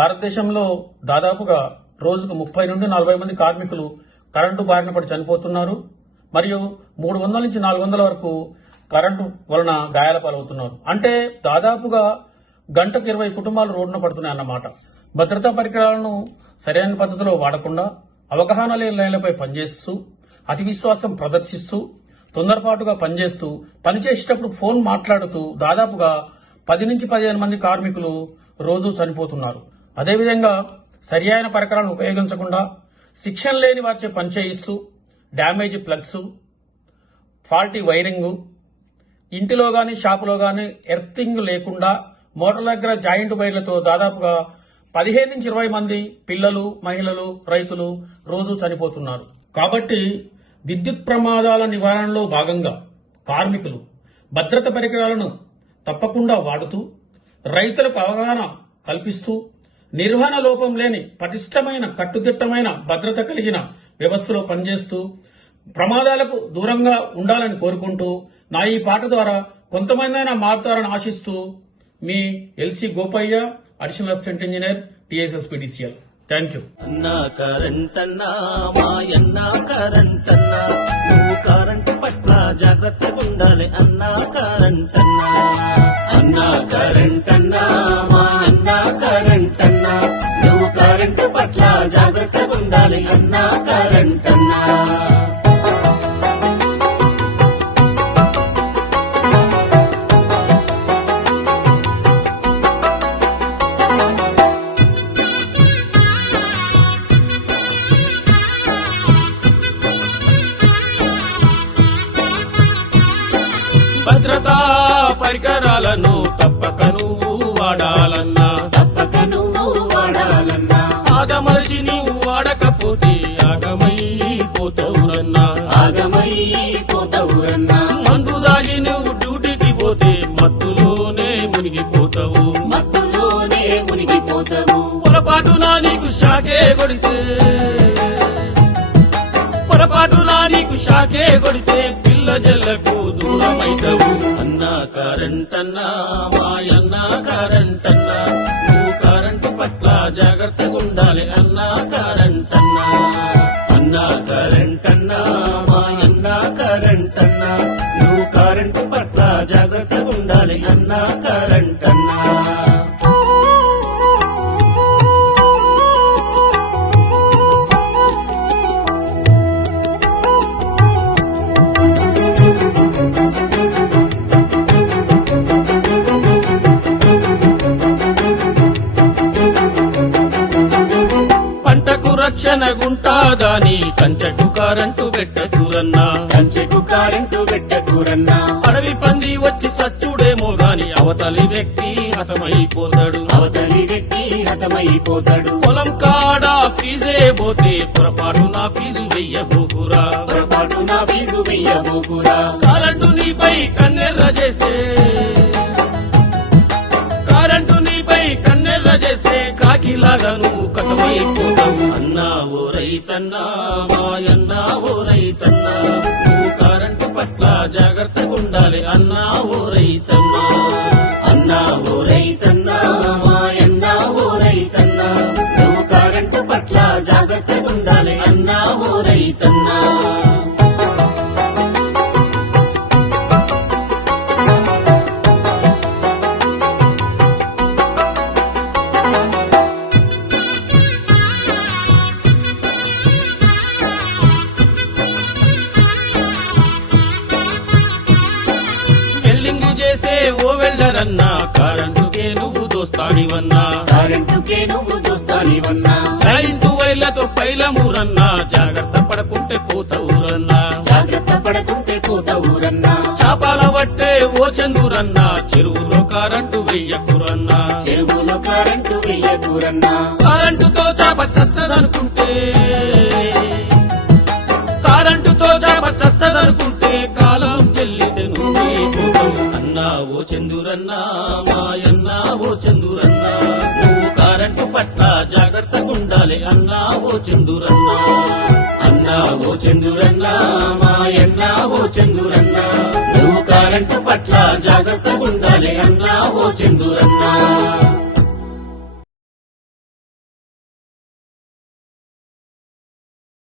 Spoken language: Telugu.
భారతదేశంలో దాదాపుగా రోజుకు 30 నుండి 40 మంది కార్మికులు కరెంటు బారిన పడి చనిపోతున్నారు. మరియు 300 నుంచి 400 వరకు కరెంటు వలన గాయాల పాలవుతున్నారు. అంటే దాదాపుగా గంటకు 20 కుటుంబాలు రోడ్డున పడుతున్నాయి అన్నమాట. భద్రతా పరికరాలను సరైన పద్ధతిలో వాడకుండా అవగాహన లేని లైన్లపై పనిచేస్తూ అతి విశ్వాసం ప్రదర్శిస్తూ తొందరపాటుగా పనిచేస్తూ పనిచేసేటప్పుడు ఫోన్ మాట్లాడుతూ దాదాపుగా 10 నుంచి 15 మంది కార్మికులు రోజు చనిపోతున్నారు. అదేవిధంగా సరియైన పరికరాలను ఉపయోగించకుండా శిక్షణ లేని వారిచే పనిచేయిస్తూ డ్యామేజ్ ప్లగ్స్, ఫాల్టీ వైరింగ్, ఇంటిలో గాని షాపులో గాని ఎర్తింగ్ లేకుండా మోటార్ల దగ్గర జాయింట్ వైర్లతో దాదాపుగా 15 నుంచి 20 మంది పిల్లలు, మహిళలు, రైతులు రోజు చనిపోతున్నారు. కాబట్టి విద్యుత్ ప్రమాదాల నివారణలో భాగంగా కార్మికులు భద్రత పరికరాలను తప్పకుండా వాడుతూ రైతులకు అవగాహన కల్పిస్తూ నిర్వహణ లోపం లేని పటిష్టమైన కట్టుదిట్టమైన భద్రత కలిగిన వ్యవస్థలో పనిచేస్తూ ప్రమాదాలకు దూరంగా ఉండాలని కోరుకుంటూ నా ఈ పాట ద్వారా కొంతమందైనా మారుతారని ఆశిస్తూ మీ LC Gopayya, additional assistant engineer, TSSPDCL. Thank you. అన్నా కరెంటన్నా మాయన్నా కరెంటన్నా నువ్వు కరెంటు పట్ల జాగ్రత్తగా ఉండాలి అన్నా కరెంటన్నా. అన్నా కరెంటన్నా మాయన్నా కరెంటన్నా నువ్వు కరెంటు పట్ల జాగ్రత్తగా ఉండాలి అన్నా కరెంటన్నా. భద్రతా పరికరాలను తప్పక నువ్వు వాడాలన్నా ఆగమలిచి నువ్వు వాడకపోతే ఆగమైపోతావురన్నా. మందు దాగి నువ్వు డ్యూటీకి పోతే మత్తులోనే మునిగిపోతావు. పొరపాటునా నీకు షాకే కొడితే పిల్ల జల్లకు దూరమైతవు. అన్నా కరెంటన్నా మాయన్నా కరెంటన్నా నువ్వు కరెంటు పట్ల జాగ్రత్తగా ఉండాలి అన్నా కరెంటన్నా. అన్నా కరెంటన్నా మాయన్నా కరెంటన్నా నువ్వు కరెంటు పట్ల జాగ్రత్తగా ఉండాలి అన్నా కరెంటన్నా. రక్షణగుంటాదాని కంచెకు కరెంటు పెట్టకురన్నా. అడవి పంది వచ్చి సచ్చుడేమో గాని అవతలి వ్యక్తి హతమైపోతాడు. పొలం కాడ ఫీజే పోతే పొరపాటు నా ఫీజు వెయ్యబోకురా. కరెంటు నీపై కన్నెర్ర చేస్తే కాకిలాగా నువ్వు కథమైపోతావు. అన్నా ఓ రైతన్నా మాయన్నా ఓ రైతన్నా నువ్వు కరెంటు పట్ల జాగ్రత్తగా ఉండాలి అన్నా ఓ రైతన్నా. అన్నా ఓ రైతన్నా మాయన్నా ఓ రైతన్నా నువ్వు కరెంటు పట్ల జాగ్రత్తగా ఉండాలి అన్నా ఓ రైతన్నా. ఓ వెల్డరన్నా కరెంటుకే నువ్వు దోస్తానివన్నా. జాయింట్ వైర్లతో పైలమూరన్నా జాగ్రత్త పడకుంటే పోతావురన్నా. చాపాల పట్టే ఓ చందురన్నా చెరువులో కరెంటు వెయ్యకురన్నా. కరెంటుతో చాప చస్తదనుకుంటే కాలం చెల్లితే నువ్వే పోతావు. అన్నా ఓ చందురన్నా మాయన్నా ఓ చందురన్నా నువ్వు కరెంటు పట్ల జాగ్రత్తగా ఉండాలి అన్నా ఓ చందురన్నా. అన్నా ఓ చందురన్నా మాయన్నా ఓ చందురన్నా నువ్వు కరెంటు పట్ల జాగ్రత్తగా ఉండాలి అన్నా ఓ చందురన్నా.